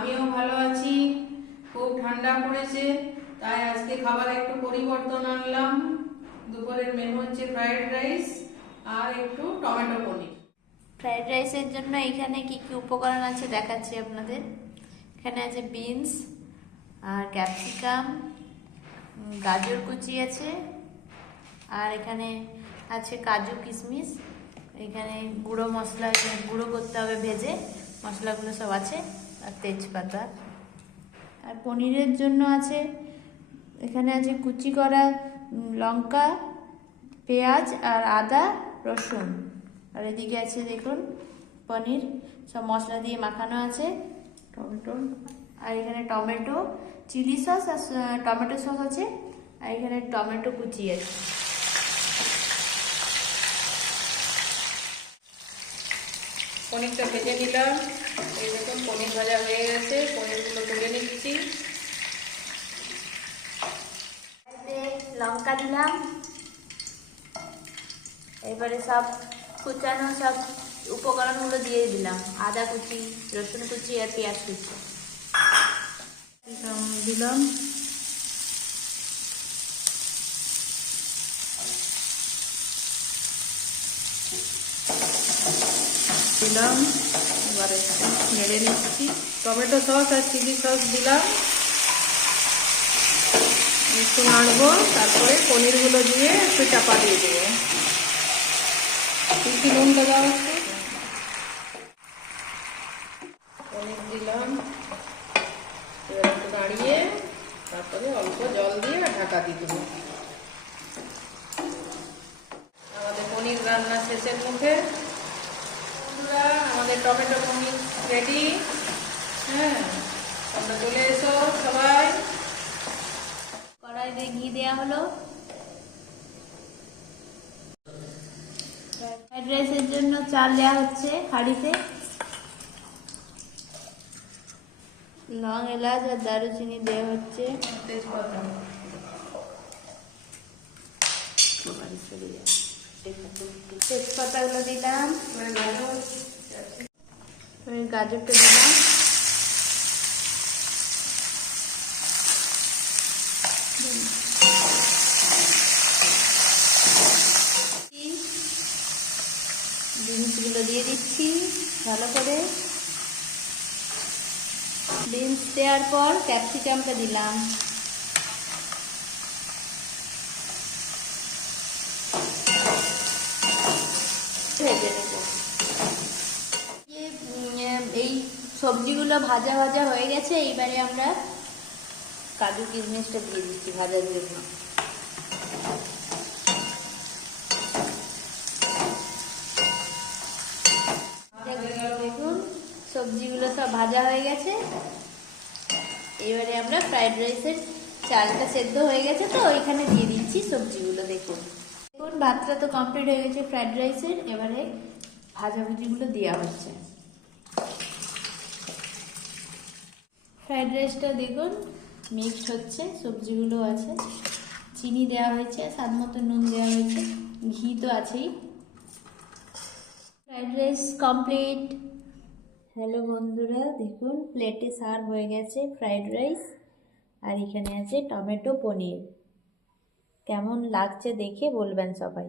আমিও ভালো আছি। খুব ঠান্ডা পড়েছে, তাই আজকে খাবার একটু পরিবর্তন আনলাম। দুপুরের মেনু হচ্ছে ফ্রাইড রাইস আর একটু টমেটো পনির। ফ্রাইড রাইসের জন্য এখানে কি কি উপকরণ আছে দেখাচ্ছি আপনাদের। এখানে আছে বিনস আর ক্যাপসিকাম গাজর কুচি আছে, আর এখানে আছে কাজু কিশমিশ এখানে গুঁড়ো মশলা, গুঁড়ো করতে হবে ভেজে, মশলাগুলো সব আছে। আর তেজপাতা। আর পনিরের জন্য আছে এখানে আছে কুচি করা লঙ্কা পেঁয়াজ আর আদা রসুন। আর এদিকে আছে দেখুন পনির সব মশলা দিয়ে মাখানো আছে। টমেটো। আর এখানে টমেটো চিলি সস আর টমেটো সস আছে আর এখানে টমেটো কুচি আছে। পনিরটা ভেজে নিলাম। এই দেখুন পনির ভাজা হয়ে গেছে পনিরগুলো তুলে নিচ্ছি। লঙ্কা দিলাম। এবারে সব কুচানো সব উপকরণগুলো দিয়ে দিলাম। আদা কুচি রসুন কুচি আর পেঁয়াজ কুচি। দিলাম। দিলাম। এবার নেড়ে নিচ্ছি। টমেটো সস আর চিলি সস দিলাম। একটু নাড়বো, তারপরে পনিরগুলো দিয়ে একটু চাপা দিয়ে দেবো। একটু নুনটা দেওয়া হচ্ছে পনির দিলাম। একটু দাঁড়িয়ে তারপরে অল্প জল দিয়ে ঢাকা দিয়ে দেবো। আমাদের পনির রান্না শেষের মুখে। টমেটো পনির রেডি হ্যাঁ তোমরা চলে এসো সবাই। কড়াইতে ঘি দেওয়া হলো। ফ্রাইড রাইসের জন্য চাল দেওয়া হচ্ছে হাঁড়িতে। লং এলাচ আর দারুচিনি দেওয়া হচ্ছে। তেজপাতা। তেজপাতাগুলো দিলাম। গাজরটা দিলাম। বিনসগুলো দিয়ে দিচ্ছি ভালো করে। বিনস দেওয়ার পর ক্যাপসিকামটা দিলাম। ভেজে নেব। সবজিগুলো ভাজা ভাজা হয়ে গেছে, এইবারে আমরা কাজু কিশমিশটা দিয়ে দিচ্ছি ভাজার জন্য। দেখুন, সবজিগুলো সব ভাজা হয়ে গেছে। এবারে আমরা ফ্রাইড রাইসের চালটা সেদ্ধ হয়ে গেছে তো, ওইখানে দিয়ে দিচ্ছি সবজিগুলো, দেখুন। দেখুন, ভাতটা তো কমপ্লিট হয়ে গেছে ফ্রাইড রাইসের, এবারে ভাজাভুজিগুলো দেওয়া হচ্ছে। ফ্রাইড রাইসটা দেখুন মিক্সড হচ্ছে, সবজিগুলো আছে। চিনি দেওয়া হয়েছে, স্বাদ মতো নুন দেওয়া হয়েছে, ঘি তো আছেই। ফ্রাইড রাইস কমপ্লিট হ্যালো বন্ধুরা, দেখুন প্লেটে সার্ভ হয়ে গেছে ফ্রাইড রাইস আর এখানে আছে টমেটো পনির। কেমন লাগছে দেখে বলবেন সবাই।